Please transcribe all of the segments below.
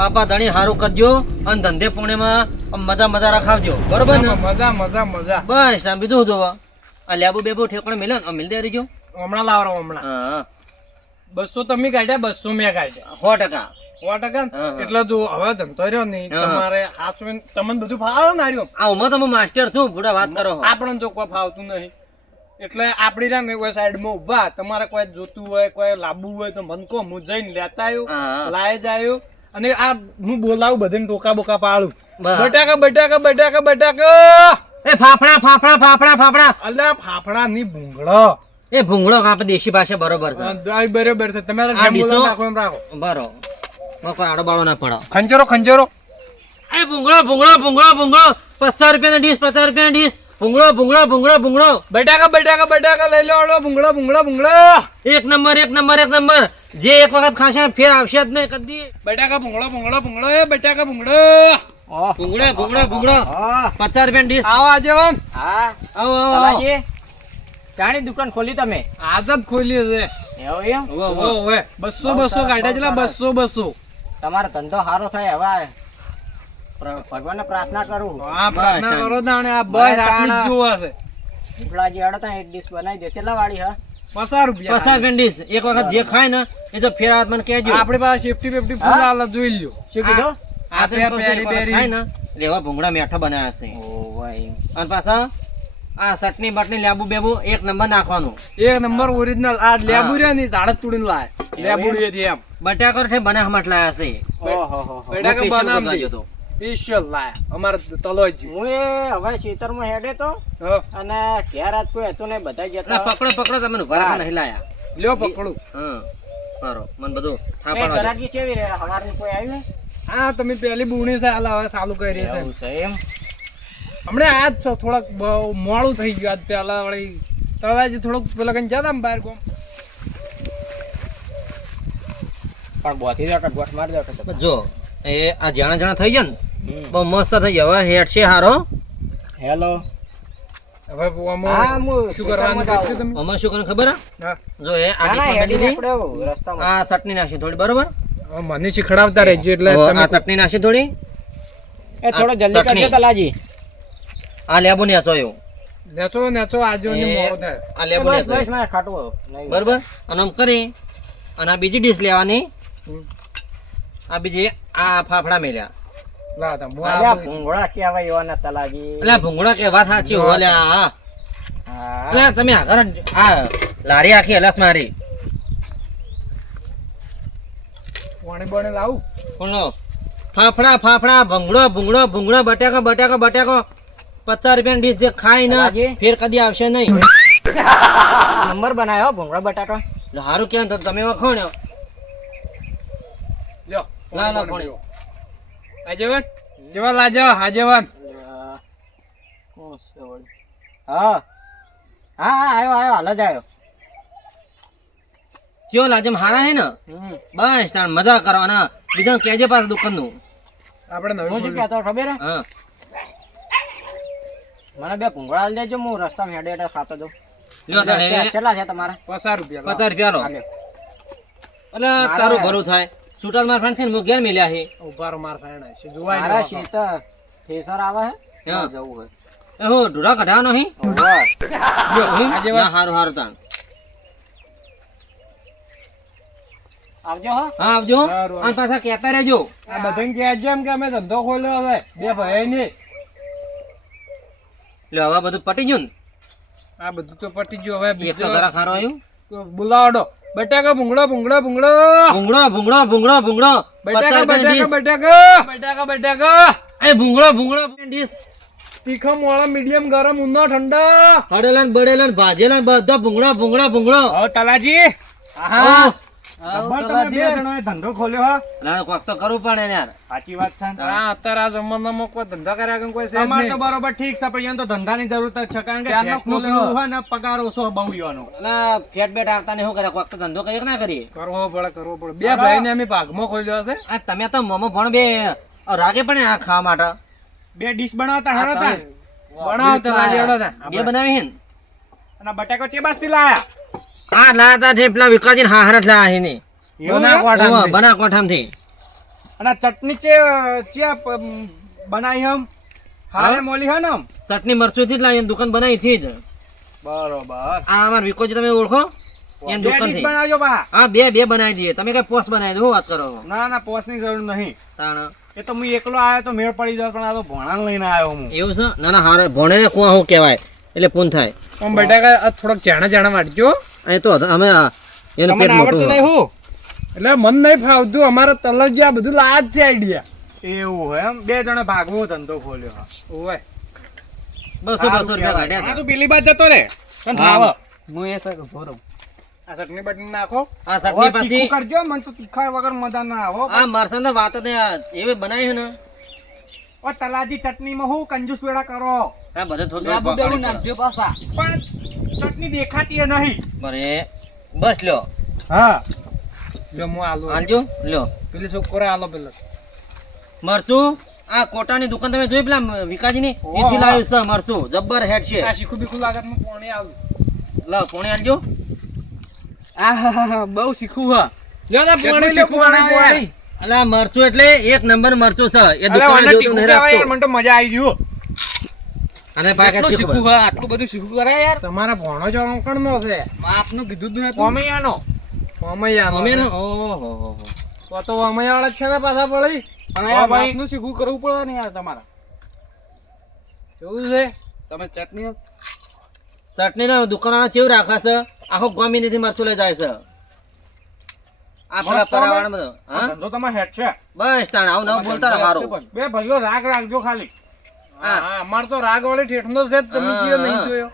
બાપા ધણી સારું કરજો અને ધંધે પુણેમાં મજા મજા રખાવજો. બરોબર ને? મજા મજા મજા બસ આમ બીજું જોવા. આ લેબુ બેબુ ઠેકણ મિલે ને? મિલ દે રહીજો. હમણાં લાવરો હમણાં. હા બસો તમે કાઢ્યા બસો મેં કાઢ્યા. સો ટકા. સો. એટલે જો હવે ધંધો રહ્યો નહીં તમારે હાચવીને તમને બધું ફાવે ને આર્યો આ ઉમર તમે માસ્ટર છું બુડા વાત કરો આપણને જો કોઈ ફાવતું નહીં. એટલે આપડી ને કોઈ સાઈડમાં ઊભા તમારે કોઈ જોતું હોય કોઈ લાબુ હોય તો મન કહો હું જઈને લેતા આવ્યો લાય જ જાયો અને આ હું બોલાવું બધાને ટોકા બોકા પાડું. બટાકા બટાકા બટાકા બટાકા. એ ફાફડા ફાફડા ફાફડા ફાફડા. અલ્લા ફાફડા ની ભૂંગળો. એ ભૂંગળો આપણે દેશી ભાષા બરોબર છે. બરોબર છે. તમે રાખો એમ રાખો. બરો. માં આડો બાળો ના પડો. ખંજરો ખંજરો. એ ભૂંગળો ભૂંગળો ભૂંગળો ભૂંગળો. પચાસ રૂપિયાની ડીશ પચાસ રૂપિયાની ડીશ. ભૂંગળો ભૂંગળો ભૂંગળો ભૂંગળો. બટાકા બટાકા બટાકા લઈ લો ભૂંગળો ભૂંગળો ભૂંગળો. એક નંબર એક નંબર એક નંબર. જે એક વખત ખાશે ફેર આવશે જ નહીં કદી. બટાકા ભૂંગળો ભૂંગળો ભૂંગળો એ બટાકા ભૂંગળો. ભૂંગળો ભૂંગળો ભૂંગળો. પચાસ રૂપિયા ડીશ આવો આજેવાન હા. આવો આવો ચાણી દુકાન ખોલી તમે? આજ જ ખોલી છે બસો બસો કાઢ્યા છે બસો બસો. તમારો ધંધો સારો થાય હવે ભગવાનને પ્રાર્થના કરું. આ પ્રાર્થના કરો તાણે આ બસ આટલું જ જોવા છે. ઉપલાજી અડતા એક ડીશ બનાવી દે. કેટલા વાળી હા? પચાસ રૂપિયા પચાસ રૂપિયાની એક વખત જે ખાય ને એ તો ફેર હાથ મને કહેજો. આપણી પાસે સેફટી બેફટી ફૂલ હાલ જોઈ લ્યો. શું કીધું આ તો પેરી પેરી. ખાય ને લેવા ભૂંગળા મેઠા બનાવ્યા છે. ઓ ભાઈ. અને પાછા આ ચટણી બટણી લેબુ બેબુ એક નંબર નાખવાનું. એક નંબર ઓરિજિનલ. આ લેબુ રે ની ઝાડ તોડીને લાય લેબુ રે થી એમ બટાકા બને હમટ લાયા છે. ઓહો હો હો. બટાકા હું બનાવી તો. લાય અમારે તલોજી. હું હવે ખેતરમાં હેડે તો અને ઘેર આજ કોઈ હતું નહીં બધા જતા પકડો પકડો તમે નહીં લાયા. લ્યો પકડું. હા મને બધું એ ગરાગી કેવી રે હવારની કોઈ આવ્યું? હા તમે પેલી બુણી છે હાલ હવે ચાલુ કરી છે. છે એમ? હમણાં આજ છો થોડાક બહુ મોડું થઈ ગયું આજ પેલા વળી તળાજી થોડુંક પેલા કઈ જતા ને બહાર ગોમ. પણ બોથી દો ગોઠ મારી દો જો એ આ જાણા જાણા થઈ જાય ને. બહુ મસ્ત થઈ હવે હેડ છે હારો. હેલો. હવે આમાં શું કરવાનું તમે? અમે શું કરે ખબર? જો એ આ આ ચટણી નાખી થોડી બરોબર? મને શીખડાવતા રહેજો એટલે આ ચટણી નાખી થોડી. એ થોડો જલ્દી કરજો તલાજી. આ લેબુ ને ચોયો નેચો નેચો આજો ને એ થાય. આ લેબુ ને બસ. મારે બરોબર? અને આમ કરી અને આ બીજી ડીશ લેવાની. આ બીજી આ ફાફડા મેલ્યા. લા તા હું આ ભૂંગળા કહેવાય એવાના તલાજી એટલે ભૂંગળા કે સાચી હો લ્યા હા. હા. એટલે તમે આગળ આ લારી આખી હલસ મારી. પાણી બાણી લાવું? બોલો ફાફડા ફાફડા ભૂંગળો ભૂંગળો ભૂંગળો બટાકો બટાકો બટાકો. પચાસ રૂપિયાની ડીશ જે ખાય ને ફેર કદી આવશે નહીં. નંબર બનાવ્યો ભૂંગળો બટાકા સારું કેમ તો તમે વખોણ્યો. લ્યો ના ના પણ આજેવાન જવા લાજો હાજેવાન? હા. હા હા આવ્યો આવ્યો હાલ જ આવ્યો ચિયો લાજમ હારા હે ને? બસ તાણ મજા કરો બીજા કેજે પાછું દુકાનનું. આપણે હું નવી શું. કહેતો ખબર હે? હા. મને બે ભૂંગળા લઈ દેજો હું રસ્તામાં હેડે હેડે ખાતો જાઉં. લ્યો તાણે કેટલા છે તમારા? પચાસ રૂપિયા લાવો. પચાસ રૂપિયા લો. એટલે તારું ભરું થાય. સુટાલ માર ફ્રેન્ડ છે ને ઘેર મેલ્યા છે ઊભા રહો, માર છે જોવાય મારા શેતર થેસર આવે હે હા. જવું હોય એ હું ઢૂઢા કઢાવાનો હી. આજે વાત હારું હારું તાણ આવજો હા આવજો અને પાછા કહેતા રહેજો આ બધાને કહેજો એમ કે અમે ધંધો ખોલ્યો હવે બે ભાઈ નહીં લ્યો હવે બધું પટી ગયું આ બધું તો પટી ગયું હવે એક તો બીજો ખારો આવ્યું બોલાવડો બટાકા ભૂંગળો ભૂંગળો ભૂંગળો. ભૂંગળો ભૂંગળો ભૂંગળો ભૂંગળો. બટાકા બટાકા. બટાકા. બટાકા બટાકા. એ ભૂંગળો ભૂંગળો ડીશ તીખો મોળો મીડિયમ ગરમ ઊંધો ઠંડા. હડેલા ને ભાજેલા ને બધા ભૂંગળો ભૂંગળો ભૂંગળો. તલાજી. હા ધંધો ખોલ્યો હા. ના કોક તો કરવું પડે ને યાર. સાચી વાત છે હા. અત્યારે આ જમાનામાં કોઈ ધંધા કર્યા વગર કોઈ છે જ તો બરોબર ઠીક છે પણ તો ધંધાની જરૂર છે કારણ કે ક્યારનો ભેંસનું પીવું હોય ને પગાર ઓછો બહુ ઈવાનો. અને ફેટ બેટ આવતા ને શું કરે? કોક તો ધંધો કરીએ ના કરીએ? કરવો પડે કરવો પડે. બે ભાઈને અમે ભાગમાં ખોલ્યો હશે. આ તમે તો મોમો ભણ બે રાગે પણ આ ખાવા માટે. બે ડીશ બનાવતા હારો તા. બનાવો તલાજી હેડો તા. બે બનાવી હે ને? અને બટાકો ચેબાસથી લાયા? આ લાતા છે પેલા વિકાજી હા હરત લાયા હે ને એવું ના કોઠામાંથી. બના કોઠામથી. અને ચટણી છે છે પ- બનાવી હમ. હારે મોલી હે ને ચટણી મરચું થી જ લાવી દુકાન બનાવી થી જ. બરોબર. આ અમાર વિકોજી તમે ઓળખો? એન દુકાનથી બનાવજો બા. હા બે બે બનાવી દઈએ. તમે કઈ પોસ બનાવી દો વાત કરો? ના ના પોસની જરૂર નહીં. તાણ. એ તો હું એકલો આવ્યો તો મેળ પડી જાય પણ આ તો ભણાને લઈને આવ્યો હું. એવું છે? ના ના હારે ભણે ને કુવા શું કહેવાય? એટલે પૂન થાય. આમ બેટા થોડોક જાણા જાણા વાટજો અહીં તો અમે એનું પેટ મોટું નહીં હું? એટલે મન નહીં ફાવતું. અમારે તલજિયા બધું લાજ છે આઈડિયા એવું હોય એમ? બે જણે ભાગવો ધંધો ખોલ્યો. ઓય. બસો બસો રૂપિયા કાઢ્યા હતા. તું પેલી બાદ જતો રે. તને ફાવ. હું એ સર ઊભો રહું. આ ચટણી બટણી નાખો. આ ચટણી પછી કરજો મને તો તીખા વગર મજા ના આવો આ મરસન ને વાત ને એવી બનાવી છે ને. ઓ તલાજી ચટણીમાં હું કંજુસ વેડા કરો. આ બધે થોડું નાખજો પાછા. પણ ચટણી દેખાતી નહીં. બરે બસ લ્યો. હા. જો હું આલો. આલજો લ્યો. પેલી છોકરા આલો પેલો. મરચું આ કોટાની દુકાન તમે જોઈ પેલા વિકાજીની? એથી લાવ્યું છે મરચું. જબ્બર હેડ છે. આ શીખું બીખું લાગત હું પોણે આવું લાવ પોણે આલજો. આ બહુ શીખું હા. લ્યો ના પોણે લ્યો શીખું પોણે. બનાવે અલા મરચું એટલે એક નંબર મરચું છે. એ દુકાન જોતું નહીં રાખતો. મને તો મજા આવી ગયું અને પાકે શીખવું હા આટલું બધું શીખું કરાય યાર તમારા ભણો જો અંકણનો છે. આપનું કીધું જ કોમૈયાનો કોમૈયાનો કોમૈયાનો. ઓહો હો હો. તો તો અમૈયાવાળા જ છે ને પાછા પડી અને. આપનું શીખવું કરવું પડે ને યાર તમારે. એવું છે? તમે ચટણી ચટણી ના દુકાનવાળા કેવું રાખે છે? આખો ગમીનેથી મરચું લઈ જાય છે. આપણા મસ્ત બધો હા? ધંધો તમારે હેડ છે. બસ તાણ આવું ન બોલતા રહો બે ભાઈઓ રાગ રાખજો ખાલી. અમાર તો રાગ વાળી ઠેઠનો છે તમે કયો નહીં. જોયો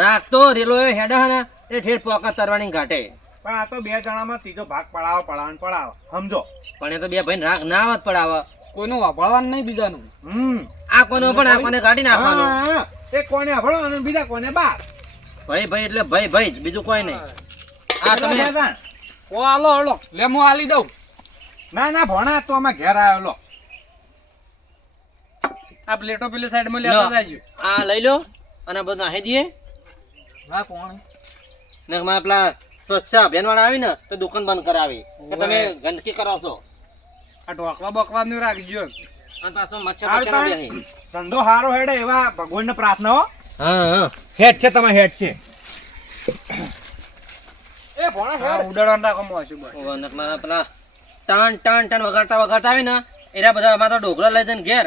રાખતો રેલો એ હેડા હે ને એ ઠેઠ પોકા તરવાની ઘાટે. પણ આ તો બે જણામાં ત્રીજો ભાગ પડાવો પડાવો પડાવો સમજો. પણ એ તો બે ભાઈ રાગ ના આવત પડાવે. કોઈનું વાપરવાનું નહીં બીજાનું. હમ. આ કોનો પણ આ કોને કાઢી નાખવાનું? હા. કોને હભળો અને બીજા કોને બાર. ભાઈ ભાઈ એટલે ભાઈ ભાઈ બીજું કોઈ નહીં. આ તમે ઓ હાલો હળો લે હું આલી દઉં. ના ના ભણા તો આમાં ઘેર આવ્યો લો. આ પ્લેટો પેલી સાઈડમાં લેતા જાજો. આ લઈ લો અને બધું નાખી દઈએ. હા કોણ ને મારા પેલા સ્વચ્છ અભિયાન વાળા આવી ને તો દુકાન બંધ કરાવી. કે તમે ગંદકી કરાવશો આ ઢોકવા બોકવા નું રાખજો. અને પાછો મચ્છર. ધંધો સારો હેડે એવા ભગવાનને પ્રાર્થના હો. હા હેડ છે તમે હેડ છે. એ ભોણા હેડ. ઉડાડવાનું રાખો મો છું બસ. ઓ, નક મારા પેલા ટન ટન ટન વગાડતા વગાડતા આવી ને એરા બધા અમારા ઢોકળા લઈ જઈને ઘેર.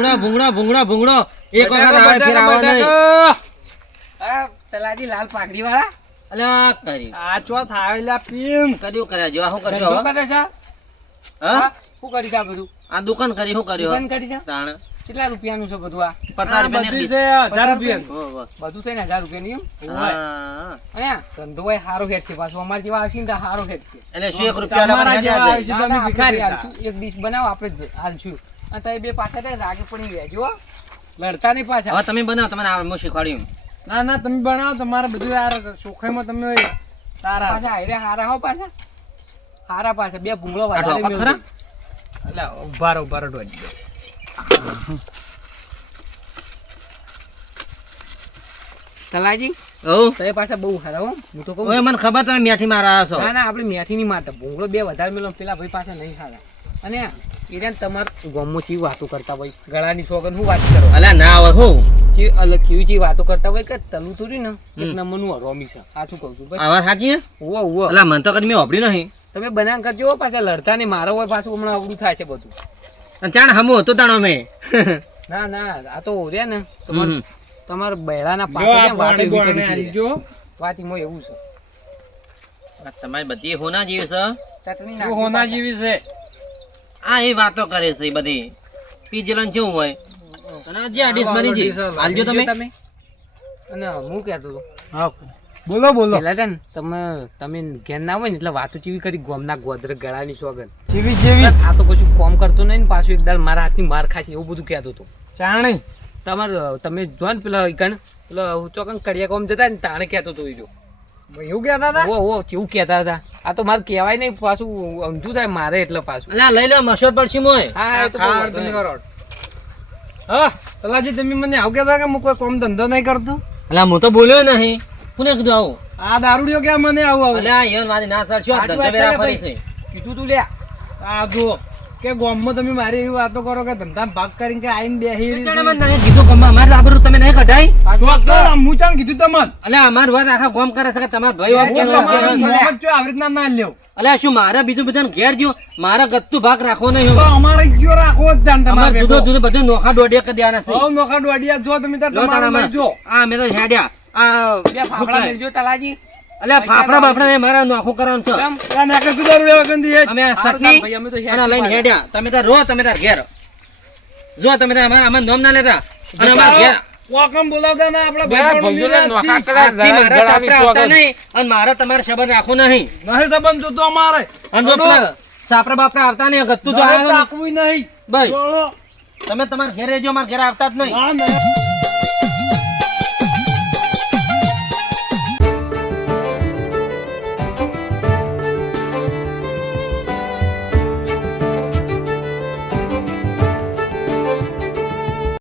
ભૂંગળા ભૂંગળા ભૂંગળા ભૂંગળો. એક વખત આવે ફેર આવવા નહીં. તલાજી લાલ પાઘડી વાળા અલ્યા કરી આ ચો થાવેલા પીમ. કર્યું કરે જો શું કર્યો શું કરે છે? હા? શું કરી છે બધું? આ દુકાન કરી શું કર્યો દુકાન કરી છે? તાણ. કેટલા રૂપિયાનું છે બધું આ? પચાસ રૂપિયા બધી છે હજાર રૂપિયા. બધું છે ને હજાર રૂપિયાની એમ? હા. ધંધો હોય સારો હેડ છે. પાછું અમારે જેવા હશે ને સારો હેડ છે. એટલે શું એક રૂપિયા ના, ના. એક ડીશ બનાવો આપણે જ હાલશું. અને તમે બે પાછા થાય રાગે પડી વેજો. લડતા નહીં પાછા. હવે તમે બનાવો તમને આવડે, હું શીખવાડ્યું ના ના તમે બનાવો તમારે બધું યાર ચોખાઈમાં તમે સારા પાછા હારે હારા હો પાછા. હારા પાછા બે ભૂંગળો વાળા ખરા? એટલે ઊભા રહો ઊભા રહો દો. તલાજી ઓ તમે પાછા બહુ હારા હો હું. તો કહું ઓય મને ખબર તમે મેથી મારા છો. ના ના આપણે નહીં માતા ભૂંગળો બે વધારે મેલો પેલા ભાઈ પાછા નહીં ખાતા અને એરિયા તમાર ગમો ચી વાતો કરતા હોય? ગળાની છોકર હું વાત કરો? અલા ના આવે હો. ચી અલ કેવી ચી વાતો કરતા હોય કે તલુ તો ને એક નંબરનું રોમી છે. આ શું કહું છું? બસ. આવા સાચી ઓ ઉવો અલા મન તો કદી મે હોભળ્યું નહીં. તમે બનાવ કરજો પાછા લડતા ને મારો હોય પાછું હમણાં અવડું થાય છે બધું. અને ચાણ હમો તો તાણો મે ના ના આ તો ઓરે ને. તમાર તમાર બૈરાના પાસે વાત કરી જો આલજો. વાત એવું છે. આ તમારી બધી હોના જેવી છે. ચટણી હોના. જેવી છે. આ એ વાતો કરે છે બધી. પીજલન શું હોય. અને જે હાલજો તમે. તમે. અને હું કહેતો હતો બોલો બોલો. પેલા છે તમે તમે ઘેર ના હોય ને એટલે વાતો ચીવી કરી ગોમના ગોદર ગળાની સોગન. જેવી જેવી આ તો કશું કોમ કરતો નહીં ને પાછું એક દાડ મારા હાથની માર ખાશે એવું બધું કહેતો હતો. ચાણી. તમારે તમે જો ને પેલા ચોકન કડિયા કોમ જતા ને તાણે કહેતો હતો એ જો. એવું કહેતા હતા? ઓ ઓ કેવું કહેતા હતા. આ તો મારે કહેવાય નહીં પાછું ઊંધું થાય મારે એટલે પાછું. ના લઈ લો મશોર પડશી મોય હા તો તમે કરો. હા તલાજી તમે મને આવું કહેતા કે હું કોઈ કોમ ધંધો નહીં કરતો? અલા હું તો બોલ્યો નહીં. કોને કીધું આવું? આ દારૂડિયો કે મને આવું આવું? અલ્યા યન મારી ના સર શું ધંધો બેરા ફરી છે. કીધું તું લ્યા. આ જુઓ. કે ગોમમાં તમે મારી એવી વાતો કરો કે ધંધા ભાગ કરીને કે આઈને બેહી મને કીધું ગમે અમારે આબરૂ તમે નહીં કઢાઈ હું ચાલ કીધું તમને અલ્યા અમાર વાત આખા ગોમ કરે છે કે તમારા ભાઈ વાત આવી રીતના ના લ્યો. અલ્યા શું મારે બીજું બધાને ઘેર જ્યો? મારે ગત્તું ભાગ રાખવો નહીં તો અમારે કયો રાખવો જ જાણ તમારે જુદો જુદો બધું નોખા દોડિયા કરી દેવાના છે. નોખા દોડિયા જો તમે તાર તમારું જો. આ મેં તો હેડ્યા. આ બે ફાફડા મેલજો તલાજી. અલ્યા ફાફડા બાફડા એ મારે નોખું કરવાનું છે. આ નાકે તું દારૂડિયા વગરની એ જ. અમે આ સારું ચટણી ભાઈ, અમે તો અને લઈને હેડ્યા. તમે તાર રો તમે તાર ઘેર. જો તમે તાર અમારા અમારા નોમ ના લેતા. અને અમારા ઘેર. કોકમ બોલાવતા ના આપણા બે નોખા રાતથી. મારા સાપરા આવતા નહીં. અને મારે તમારે સંબંધ રાખવું નહીં. નહીં સંબંધ તો તો અમારે. અને જો સાપરા બાપરા આવતા નહીં જો નહીં આવે ને, નહીં. ભાઈ તમે તમારા ઘેર જો મારા ઘેર આવતા જ નહીં. ના, ના.